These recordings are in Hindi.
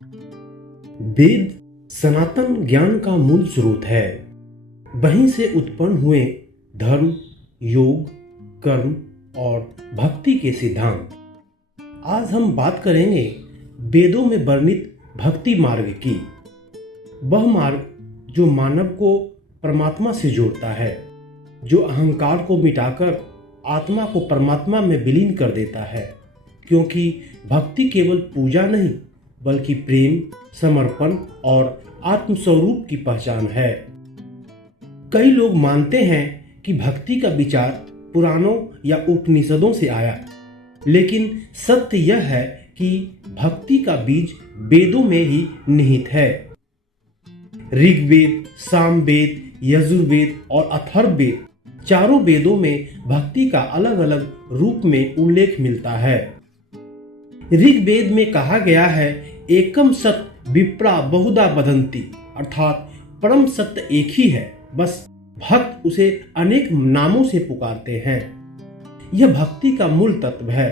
वेद सनातन ज्ञान का मूल स्रोत है। वहीं से उत्पन्न हुए धर्म, योग, कर्म और भक्ति के सिद्धांत। आज हम बात करेंगे वेदों में वर्णित भक्ति मार्ग की। वह मार्ग जो मानव को परमात्मा से जोड़ता है, जो अहंकार को मिटाकर आत्मा को परमात्मा में विलीन कर देता है। क्योंकि भक्ति केवल पूजा नहीं, बल्कि प्रेम, समर्पण और आत्मस्वरूप की पहचान है। कई लोग मानते हैं कि भक्ति का विचार पुराणों या उपनिषदों से आया, लेकिन सत्य यह है कि भक्ति का बीज वेदों में ही निहित है। ऋग्वेद, सामवेद, यजुर्वेद और अथर्ववेद चारों वेदों में भक्ति का अलग अलग रूप में उल्लेख मिलता है। ऋग्वेद में कहा गया है, एकम सत विप्रा बहुधा वदन्ति, अर्थात परम सत्य एक ही है, बस भक्त उसे अनेक नामों से पुकारते हैं। यह भक्ति का मूल तत्व है।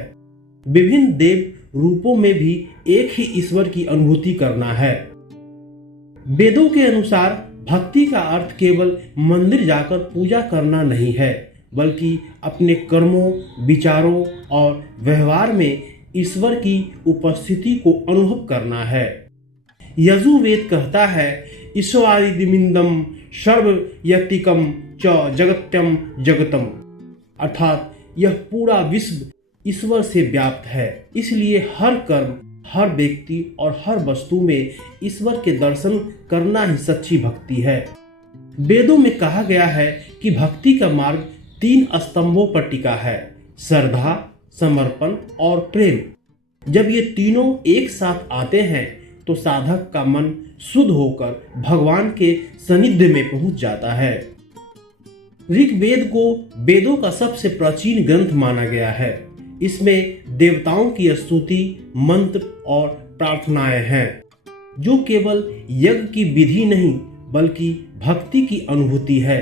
विभिन्न देव रूपों में भी एक ही ईश्वर की अनुभूति करना है। वेदों के अनुसार भक्ति का अर्थ केवल मंदिर जाकर पूजा करना नहीं है, बल्कि अपने कर्मों, विचारों और व्यवहार में ईश्वर की उपस्थिति को अनुभव करना है। यजुर्वेद कहता है, ईश्वरादिमिंदम सर्वयतिकम च जगत्यम जगतम, अर्थात यह पूरा विश्व ईश्वर से व्याप्त है। इसलिए हर कर्म, हर व्यक्ति और हर वस्तु में ईश्वर के दर्शन करना ही सच्ची भक्ति है। वेदों में कहा गया है कि भक्ति का मार्ग 3 स्तंभों पर टिका है, श्रद्धा, समर्पण और प्रेम। जब ये तीनों एक साथ आते हैं तो साधक का मन शुद्ध होकर भगवान के सानिध्य में पहुंच जाता है। ऋग्वेद को वेदों का सबसे प्राचीन ग्रंथ माना गया है। इसमें देवताओं की स्तुति, मंत्र और प्रार्थनाएं हैं, जो केवल यज्ञ की विधि नहीं, बल्कि भक्ति की अनुभूति है।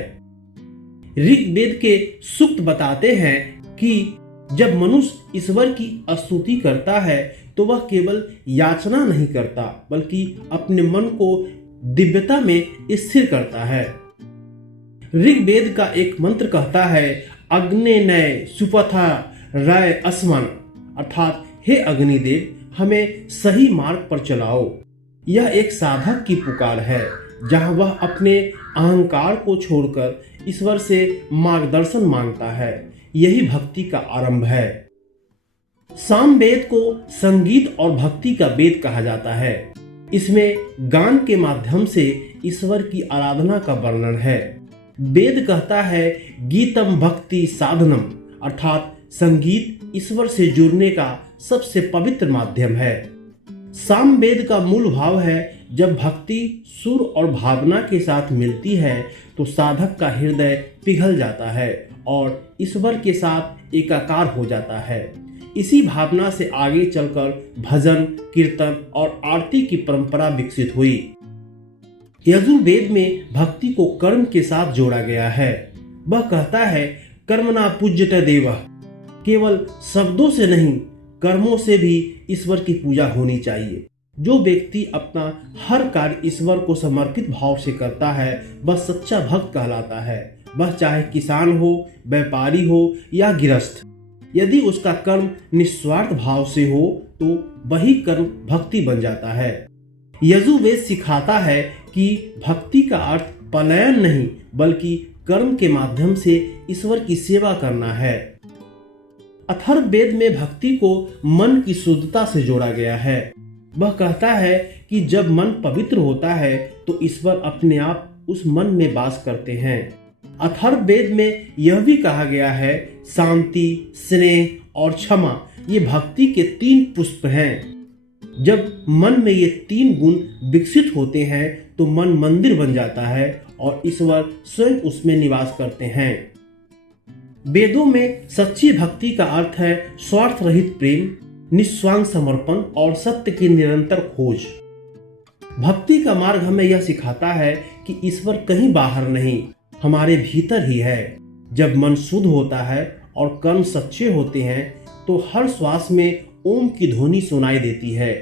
ऋग्वेद के सूक्त बताते हैं कि जब मनुष्य ईश्वर की स्तुति करता है तो वह केवल याचना नहीं करता, बल्कि अपने मन को दिव्यता में स्थिर करता है। ऋग्वेद का एक मंत्र कहता है, अग्ने नय सुपथा राय अस्मन, अर्थात हे अग्निदेव, हमें सही मार्ग पर चलाओ। यह एक साधक की पुकार है, जहां वह अपने अहंकार को छोड़कर ईश्वर से मार्गदर्शन मांगता है। यही भक्ति का आरंभ है। सामवेद को संगीत और भक्ति का वेद कहा जाता है। इसमें गान के माध्यम से ईश्वर की आराधना का वर्णन है। वेद कहता है, गीतम भक्ति साधनम, अर्थात संगीत ईश्वर से जुड़ने का सबसे पवित्र माध्यम है। सामवेद का मूल भाव है, जब भक्ति सुर और भावना के साथ मिलती है तो साधक का हृदय पिघल जाता है और ईश्वर के साथ एकाकार हो जाता है। इसी भावना से आगे चलकर भजन, कीर्तन और आरती की परंपरा विकसित हुई। यजुर्वेद में भक्ति को कर्म के साथ जोड़ा गया है। वह कहता है, कर्मणा पूज्यते देवः, केवल शब्दों से नहीं, कर्मों से भी ईश्वर की पूजा होनी चाहिए। जो व्यक्ति अपना हर कार्य ईश्वर को समर्पित भाव से करता है, वह सच्चा भक्त कहलाता है। वह चाहे किसान हो, व्यापारी हो या गृहस्थ। यदि उसका कर्म निस्वार्थ भाव से हो तो वही कर्म भक्ति बन जाता है। यजुर्वेद सिखाता है कि भक्ति का अर्थ पलायन नहीं, बल्कि कर्म के माध्यम से ईश्वर की सेवा करना है। अथर्ववेद में भक्ति को मन की शुद्धता से जोड़ा गया है। वह कहता है कि जब मन पवित्र होता है तो ईश्वर अपने आप उस मन में वास करते हैं। अथर्ववेद में यह भी कहा गया है, शांति, स्नेह और क्षमा ये भक्ति के 3 पुष्प हैं। जब मन में ये 3 गुण विकसित होते हैं तो मन मंदिर बन जाता है और ईश्वर स्वयं उसमें निवास करते हैं। वेदों में सच्ची भक्ति का अर्थ है स्वार्थ रहित प्रेम, निस्वार्थ समर्पण और सत्य की निरंतर खोज। भक्ति का मार्ग हमें यह सिखाता है कि ईश्वर कहीं बाहर नहीं, हमारे भीतर ही है। जब मन शुद्ध होता है और कर्म सच्चे होते हैं तो हर श्वास में ओम की ध्वनि सुनाई देती है।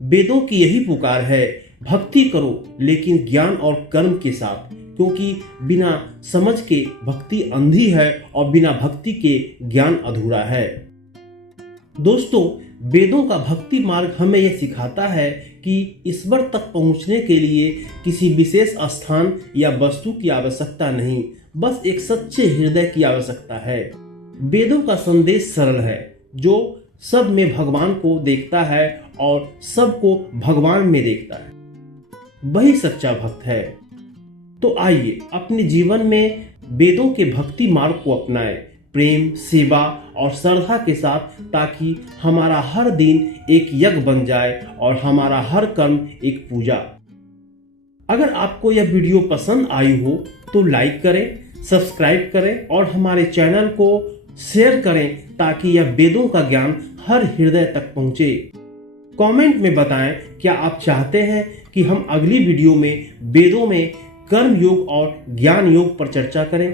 वेदों की यही पुकार है, भक्ति करो लेकिन ज्ञान और कर्म के साथ, क्योंकि बिना समझ के भक्ति अंधी है और बिना भक्ति के ज्ञान अधूरा है। दोस्तों, वेदों का भक्ति मार्ग हमें यह सिखाता है कि ईश्वर तक पहुंचने के लिए किसी विशेष स्थान या वस्तु की आवश्यकता नहीं, बस एक सच्चे हृदय की आवश्यकता है। वेदों का संदेश सरल है, जो सब में भगवान को देखता है और सबको भगवान में देखता है, वही सच्चा भक्त है। तो आइए अपने जीवन में वेदों के भक्ति मार्ग को अपनाएं, प्रेम, सेवा और श्रद्धा के साथ, ताकि हमारा हर दिन एक यज्ञ बन जाए और हमारा हर कर्म एक पूजा। अगर आपको यह वीडियो पसंद आई हो तो लाइक करें, सब्सक्राइब करें और हमारे चैनल को शेयर करें, ताकि यह वेदों का ज्ञान हर हृदय तक पहुंचे। कमेंट में बताएं, क्या आप चाहते हैं कि हम अगली वीडियो में वेदों में कर्म योग और ज्ञान योग पर चर्चा करें।